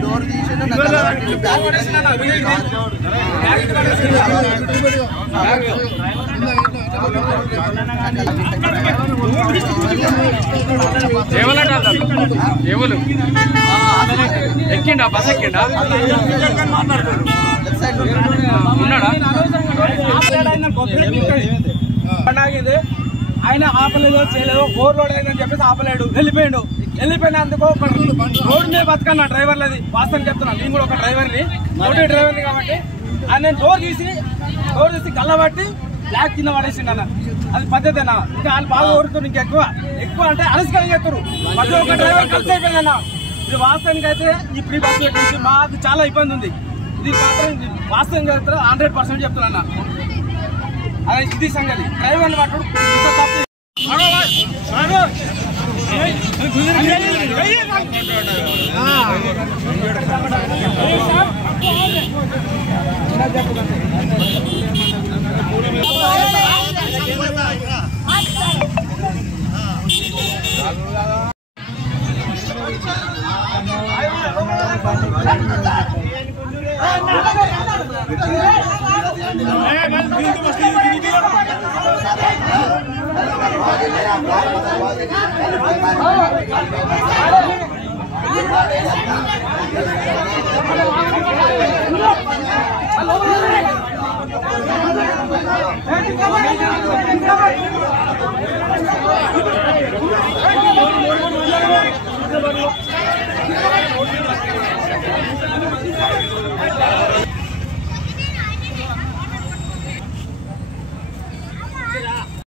door తీసి ఎవరు ఎక్కిండా bus ఎక్కిండా ఉన్నాడా ఆగింది ఆయన ఆపలేదు చేయలేదు ఓవర్ లోడ్ అయిందని చెప్పేసి ఆపలేడు వెళ్ళిపోయినందుకు రోడ్డు మీద బతకన్నా డ్రైవర్లది వాస్తవం చెప్తున్నాను నేను కూడా ఒక డ్రైవర్ని కాబట్టి ఆయన నేను డోర్ తీసి గల్లబట్టి బ్లాక్ కింద పడేసిండు అన్న అది పద్ధతేనా ఇంకా వాళ్ళు బాగా కోరుతున్నారు ఇంకా ఎక్కువ అంటే అలసికలు చేస్తారు మధ్య ఒక డ్రైవర్ కలిసి అయిపోయిందన్న ఇది వాస్తవానికి అయితే ఈ ఫ్రీ బస్ పెట్టించి మాకు చాలా ఇబ్బంది ఉంది ఇది మాత్రం వాస్తవం చెప్తారు 100% చెప్తున్నా అదే ఇది సంగతి డ్రైవర్ని పట్టుడు తప్పు Hey,